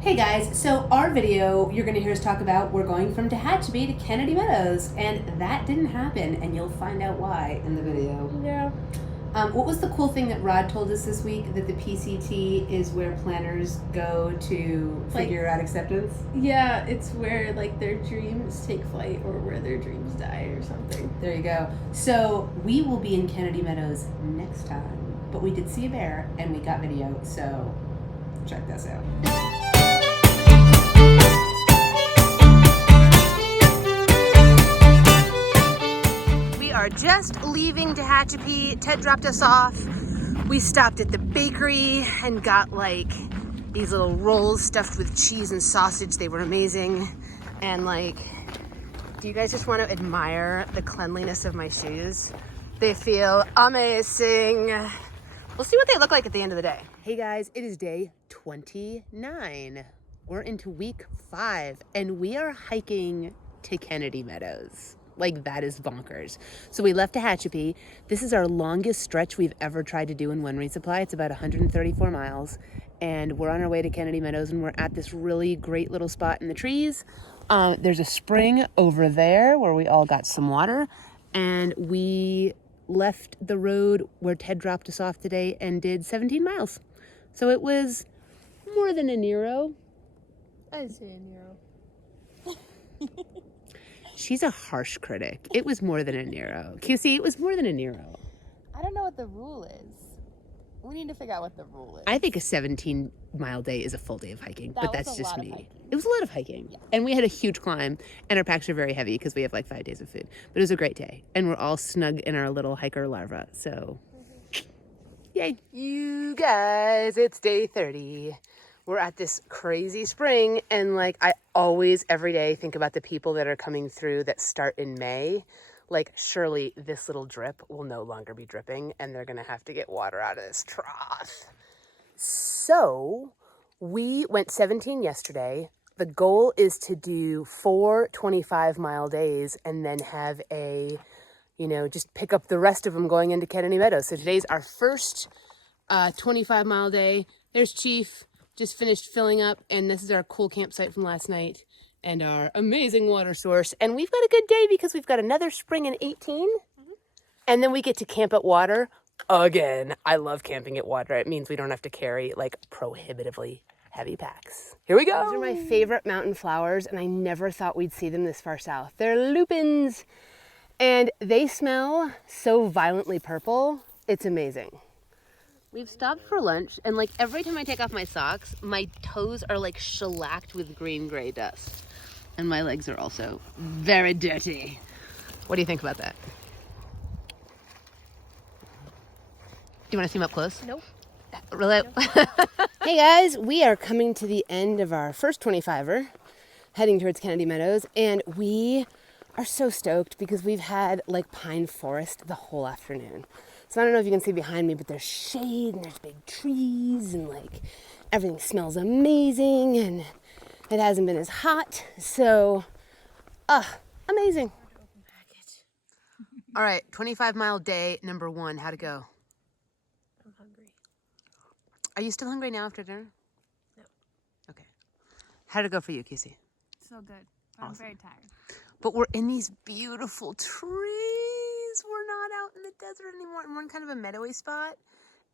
Hey guys, so our video you're going to hear us talk about, we're going from Tehachapi to Kennedy Meadows, and that didn't happen, and you'll find out why in the video. Yeah. What was the cool thing that Rod told us this week? That the PCT is where planners go to figure out acceptance? Yeah, it's where like their dreams take flight or where their dreams die or something. There you go. So we will be in Kennedy Meadows next time, but we did see a bear and we got video, so check this out. We are just leaving Tehachapi. Ted dropped us off. We stopped at the bakery and got like these little rolls stuffed with cheese and sausage. They were amazing. And like, do you guys just want to admire the cleanliness of my shoes? They feel amazing. We'll see what they look like at the end of the day. Hey guys, it is day 29. We're into week 5 and we are hiking to Kennedy Meadows. Like, that is bonkers. So we left Tehachapi. This is our longest stretch we've ever tried to do in one resupply. It's about 134 miles. And we're on our way to Kennedy Meadows, and we're at this really great little spot in the trees. There's a spring over there where we all got some water. And we left the road where Ted dropped us off today and did 17 miles. So it was more than a Nero. I'd say a Nero. She's a harsh critic. It was more than a Nero. QC, it was more than a Nero. I don't know what the rule is. We need to figure out what the rule is. I think a 17-mile day is a full day of hiking, but that's just me. It was a lot of hiking. Yeah. And we had a huge climb, and our packs are very heavy because we have like 5 days of food. But it was a great day, and we're all snug in our little hiker larva, so yay. You guys, it's day 30. We're at this crazy spring, and like I always, every day, think about the people that are coming through that start in May. Like, surely this little drip will no longer be dripping, and they're gonna have to get water out of this trough. So, we went 17 yesterday. The goal is to do 4 25-mile days and then have a, just pick up the rest of them going into Kennedy Meadows. So today's our first 25-mile day. There's Chief. Just finished filling up, and this is our cool campsite from last night and our amazing water source. And we've got a good day because we've got another spring in 18, and then we get to camp at water again. I love camping at water. It means we don't have to carry like prohibitively heavy packs. Here we go. These are my favorite mountain flowers, and I never thought we'd see them this far south. They're lupins, and they smell so violently purple. It's amazing. We've stopped for lunch, and like every time I take off my socks, my toes are like shellacked with green-gray dust. And my legs are also very dirty. What do you think about that? Do you want to see them up close? Nope. Really? Nope. Hey guys, we are coming to the end of our first 25er, heading towards Kennedy Meadows, and we are so stoked because we've had like pine forest the whole afternoon. So I don't know if you can see behind me, but there's shade and there's big trees and like everything smells amazing and it hasn't been as hot. So, amazing. All right, 25-mile day number 1. How'd it go? I'm hungry. Are you still hungry now after dinner? No. Okay. How'd it go for you, Casey? So good. But I'm very tired. But we're in these beautiful trees. We're not out in the desert anymore, and we're in kind of a meadowy spot,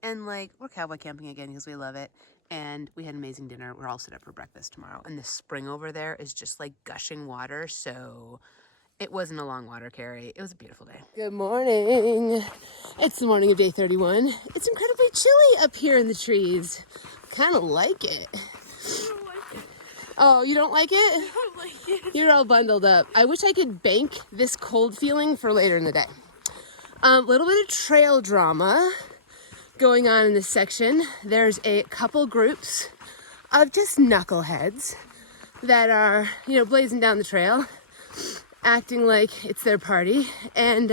and like we're cowboy camping again because we love it. And we had an amazing dinner. We're all set up for breakfast tomorrow, and the spring over there is just like gushing water, so it wasn't a long water carry. It was a beautiful day. Good morning. It's the morning of day 31. It's incredibly chilly up here in the trees. Kind of like it. I don't like it. Oh, you don't like it? I don't like it. You're all bundled up. I wish I could bank this cold feeling for later in the day. A little bit of trail drama going on in this section. There's a couple groups of just knuckleheads that are, blazing down the trail, acting like it's their party, and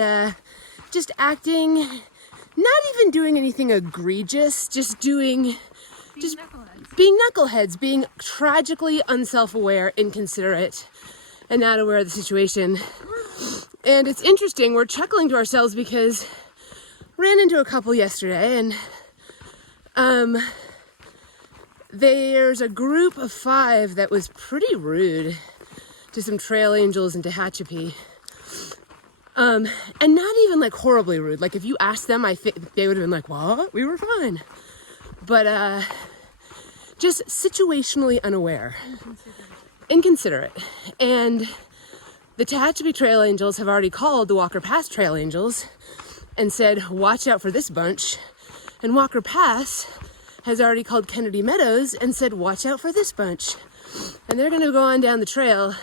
just acting, not even doing anything egregious, just being knuckleheads, being tragically unself-aware, inconsiderate, and not aware of the situation. And it's interesting, we're chuckling to ourselves because ran into a couple yesterday, and there's a group of 5 that was pretty rude to some trail angels in Tehachapi. And not even like horribly rude. Like if you asked them, I think they would have been like, what? We were fine. But just situationally unaware. Inconsiderate. And the Tehachapi Trail Angels have already called the Walker Pass Trail Angels and said, watch out for this bunch. And Walker Pass has already called Kennedy Meadows and said, watch out for this bunch. And they're going to go on down the trail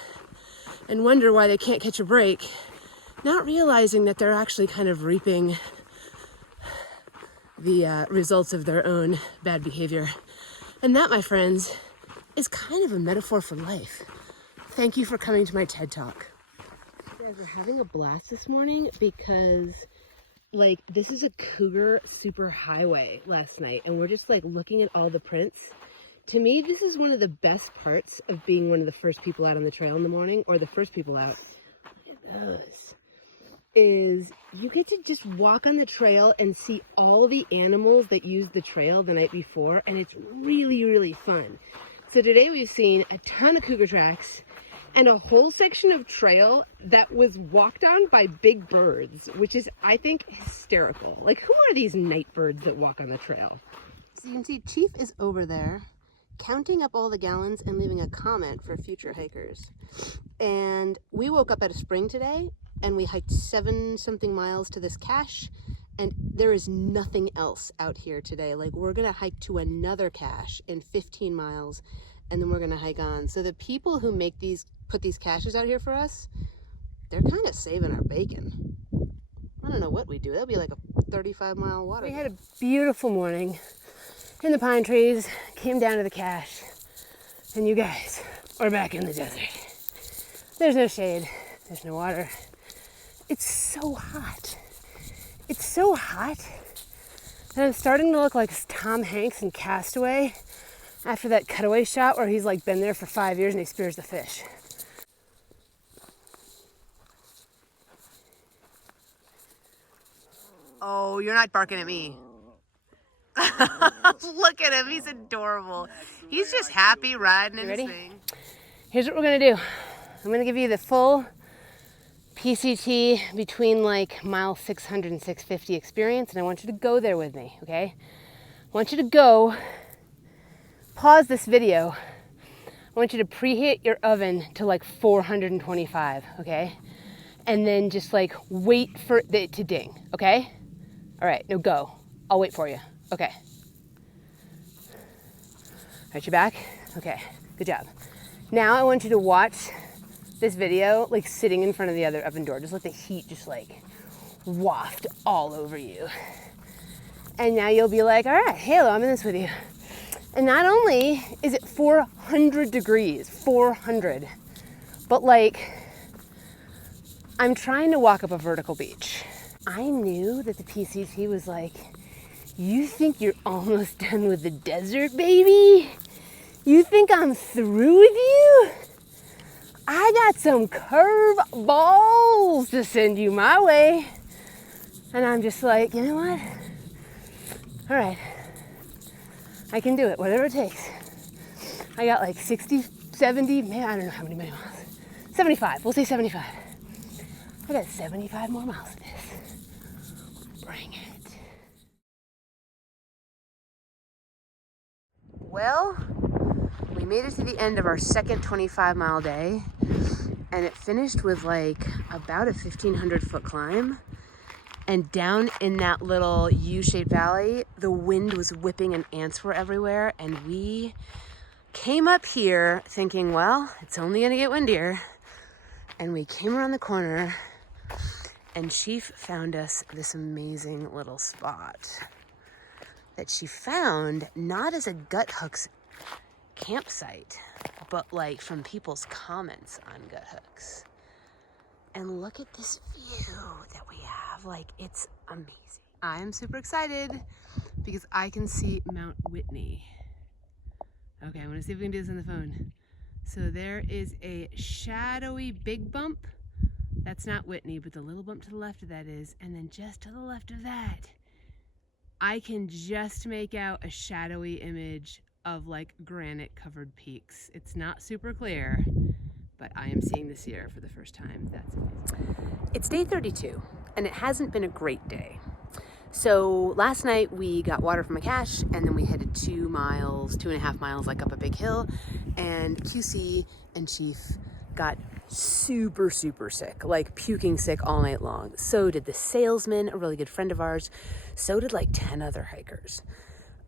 and wonder why they can't catch a break, not realizing that they're actually kind of reaping the results of their own bad behavior. And that, my friends, is kind of a metaphor for life. Thank you for coming to my TED Talk. You guys, we're having a blast this morning because like this is a cougar super highway last night, and we're just like looking at all the prints. To me, this is one of the best parts of being one of the first people out on the trail in the morning, or the first people out. Look at those. Is you get to just walk on the trail and see all the animals that used the trail the night before, and it's really, really fun. So today we've seen a ton of cougar tracks and a whole section of trail that was walked on by big birds, which is, I think, hysterical. Like, who are these night birds that walk on the trail? So you can see Chief is over there counting up all the gallons and leaving a comment for future hikers. And we woke up at a spring today and we hiked 7-something miles to this cache, and there is nothing else out here today. Like, we're gonna hike to another cache in 15 miles and then we're gonna hike on. So the people who put these caches out here for us, they're kind of saving our bacon. I don't know what we do. That'll be like a 35-mile water. We had a beautiful morning in the pine trees, came down to the cache, and you guys, we're back in the desert. There's no shade, there's no water. It's so hot. It's so hot that I'm starting to look like Tom Hanks in Castaway after that cutaway shot where he's like been there for 5 years and he spears the fish. Oh, you're not barking at me. Look at him, he's adorable. He's just happy riding in his thing. Here's what we're gonna do. I'm gonna give you the full PCT between like mile 600 and 650 experience, and I want you to go there with me, okay? I want you to go, pause this video. I want you to preheat your oven to like 425, okay? And then just like wait for it to ding, okay? All right, no, go. I'll wait for you. Okay. All right, you're back? Okay, good job. Now I want you to watch this video like sitting in front of the other oven door. Just let the heat just like waft all over you. And now you'll be like, all right, Halo, I'm in this with you. And not only is it 400 degrees, 400, but like I'm trying to walk up a vertical beach. I knew that the PCT was like, you think you're almost done with the desert, baby? You think I'm through with you? I got some curve balls to send you my way. And I'm just like, you know what? All right, I can do it, whatever it takes. I got like 60, 70, man, I don't know how many miles. 75, we'll say 75. I got 75 more miles of this. Bring it. Well, we made it to the end of our second 25-mile day, and it finished with like about a 1,500-foot climb. And down in that little U-shaped valley, the wind was whipping and ants were everywhere, and we came up here thinking, well, it's only gonna get windier. And we came around the corner, and Chief found us this amazing little spot that she found not as a gut hooks campsite, but like from people's comments on gut hooks. And look at this view that we have. Like, it's amazing. I am super excited because I can see Mount Whitney. Okay, I'm gonna see if we can do this on the phone. So there is a shadowy big bump. That's not Whitney, but the little bump to the left of that is. And then just to the left of that, I can just make out a shadowy image of like granite covered peaks. It's not super clear, but I am seeing the Sierra for the first time. That's amazing. It's day 32 and it hasn't been a great day. So last night we got water from a cache and then we headed 2.5 miles like up a big hill, and QC and Chief got super sick, like puking sick all night long. So did the salesman, a really good friend of ours. So did like 10 other hikers.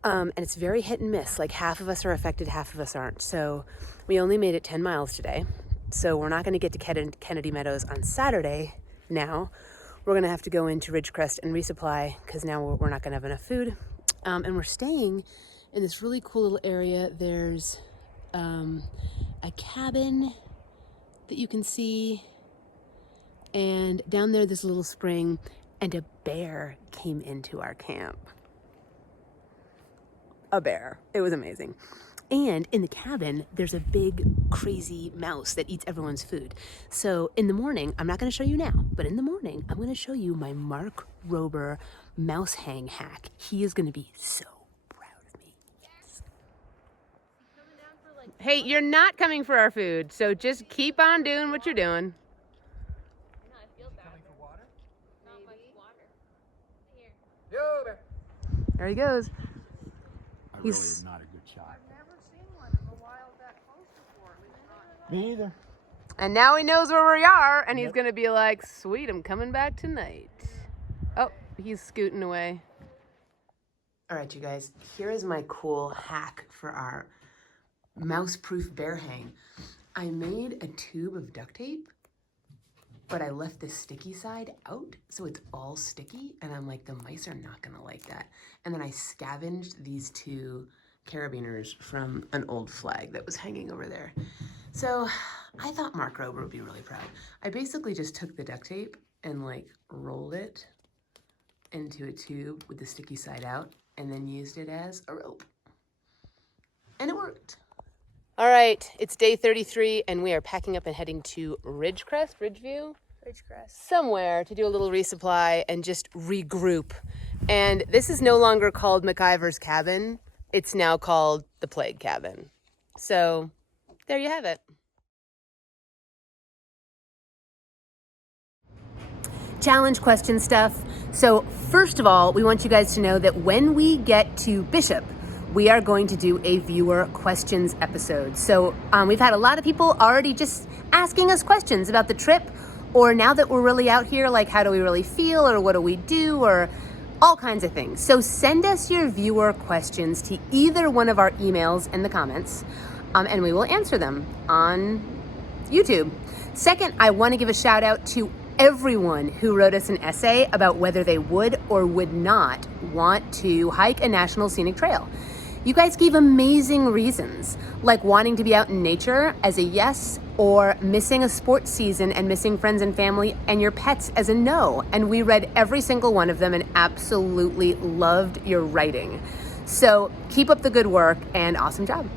And it's very hit and miss. Like half of us are affected, half of us aren't. So we only made it 10 miles today. So we're not going to get to Kennedy Meadows on Saturday now. We're going to have to go into Ridgecrest and resupply because now we're not going to have enough food. And we're staying in this really cool little area. There's a cabin that you can see. And down there, this little spring, and a bear came into our camp. A bear. It was amazing. And in the cabin, there's a big, crazy mouse that eats everyone's food. So in the morning, I'm not going to show you now, but in the morning, I'm going to show you my Mark Rober mouse hang hack. He is going to be so proud of me. Yes. Hey, you're not coming for our food, so just keep on doing what you're doing. There he goes. He's really not a good shot. I've never seen one in the wild that close before. Me either. And now he knows where we are, and he's gonna be like, sweet, I'm coming back tonight. Oh, he's scooting away. All right, you guys, here is my cool hack for our mouse-proof bear hang. I made a tube of duct tape, but I left the sticky side out, so it's all sticky, and I'm like, the mice are not gonna like that. And then I scavenged these 2 carabiners from an old flag that was hanging over there. So I thought Mark Rober would be really proud. I basically just took the duct tape and like rolled it into a tube with the sticky side out, and then used it as a rope. And it worked. All right, it's day 33, and we are packing up and heading to Ridgecrest, Ridgeview? Ridgecrest. Somewhere to do a little resupply and just regroup. And this is no longer called MacIver's Cabin. It's now called the Plague Cabin. So there you have it. Challenge question stuff. So first of all, we want you guys to know that when we get to Bishop, we are going to do a viewer questions episode. So we've had a lot of people already just asking us questions about the trip, or now that we're really out here, like how do we really feel, or what do we do, or all kinds of things. So send us your viewer questions to either one of our emails in the comments, and we will answer them on YouTube. Second, I want to give a shout out to everyone who wrote us an essay about whether they would or would not want to hike a national scenic trail. You guys gave amazing reasons, like wanting to be out in nature as a yes, or missing a sports season and missing friends and family and your pets as a no. And we read every single one of them and absolutely loved your writing. So keep up the good work and awesome job.